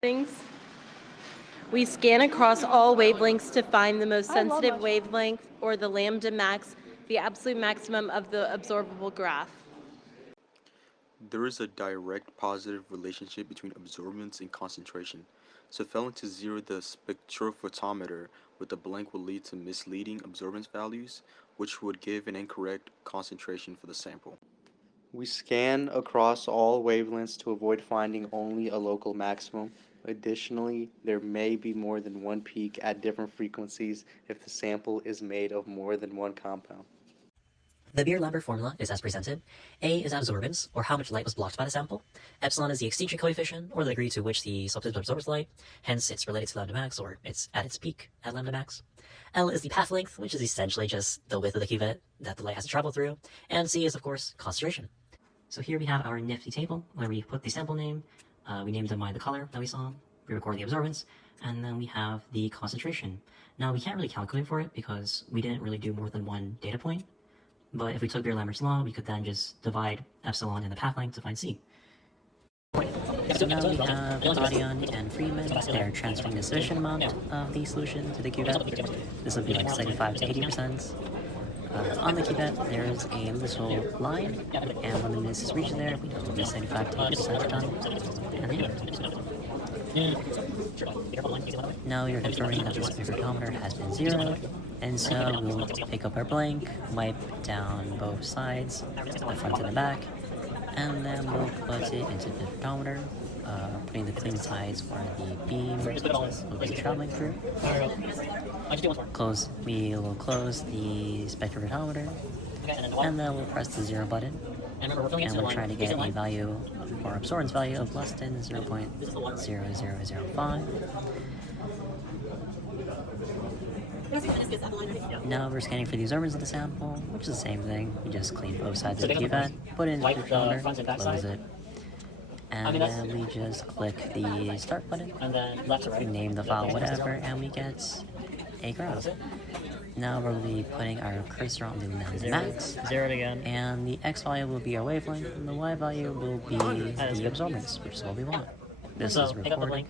Things. We scan across all wavelengths to find the most sensitive wavelength, or the lambda max, the absolute maximum of the absorbable graph. There is a direct positive relationship between absorbance and concentration, so failing to zero the spectrophotometer with a blank would lead to misleading absorbance values, which would give an incorrect concentration for the sample. We scan across all wavelengths to avoid finding only a local maximum. Additionally, there may be more than one peak at different frequencies if the sample is made of more than one compound. The Beer-Lambert formula is as presented. A is absorbance, or how much light was blocked by the sample. Epsilon is the extinction coefficient, or the degree to which the substance absorbs light. Hence, it's related to lambda max, or it's at its peak at lambda max. L is the path length, which is essentially just the width of the cuvette that the light has to travel through. And C is, of course, concentration. So here we have our nifty table, where we put the sample name, we named them by the color that we saw, we record the absorbance, and then we have the concentration. Now, we can't really calculate for it because we didn't really do more than one data point. But if we took Beer-Lambert's law, we could then just divide epsilon in the path length to find C. So now we have Adion and Freeman. They're transferring a sufficient amount of the solution to the cuvette. This will be like 75 to 80%. On the cuvette, there's a little line, and when the mist reaches there, we know it'll be 75 to 80% done. And now you're confirming that the spectrophotometer has been zeroed, and so we'll pick up our blank, wipe down both sides, the front and the back, and then we'll put it into the spectrophotometer, putting the clean sides where the beam will be traveling through. We will close the spectrophotometer, and then we'll press the 0 button, and we'll try to get a value, or absorbance value, of less than 0.0005. Now we're scanning for the absorbance of the sample, which is the same thing. We just clean both sides of the cuvette, put it in the spectrophotometer, close it, and then we just click the start button, we name the file whatever, and we get a graph. Now we'll be putting our cursor on the lambda max, and the x value will be our wavelength, and the y value will be the absorbance, which is what we want. This is recording.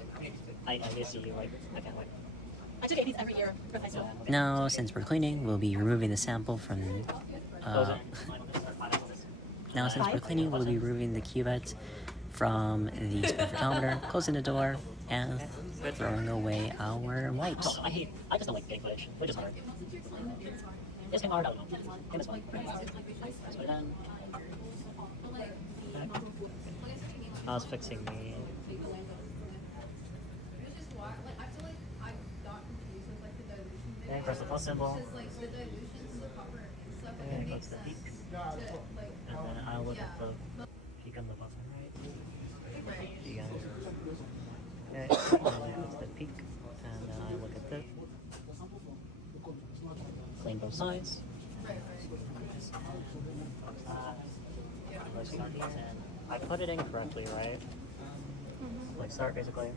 Now, since we're cleaning, we'll be removing the sample from, the cuvette from the spectrophotometer, closing the door, and throwing away our wipes. I just don't like getting footage. Footage is hard. It's hard. I was fixing the... Okay, press the plus symbol. Okay, go to the peak. And then I'll look at the peak on the bottom right. Okay, and then go to the peak. And then I look at this. Clean both sides. And I put it in correctly, right? Like start basically.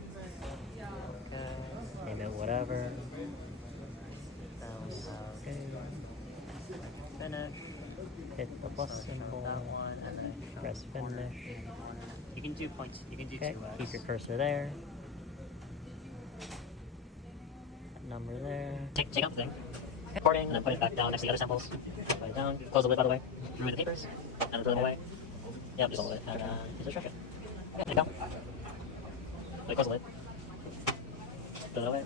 Okay. Name it whatever. Now we have finish. Hit the plus symbol. And then press finish. You can do points. You can do okay. Keep your cursor there. Number there. Take out the thing. Recording, and then put it back down next to the other samples. Put it down. Close the lid, by the way. Remove the papers. And throw them away. Yep, just hold it. And use instruction. Okay, there you go. Close the lid. Throw it away.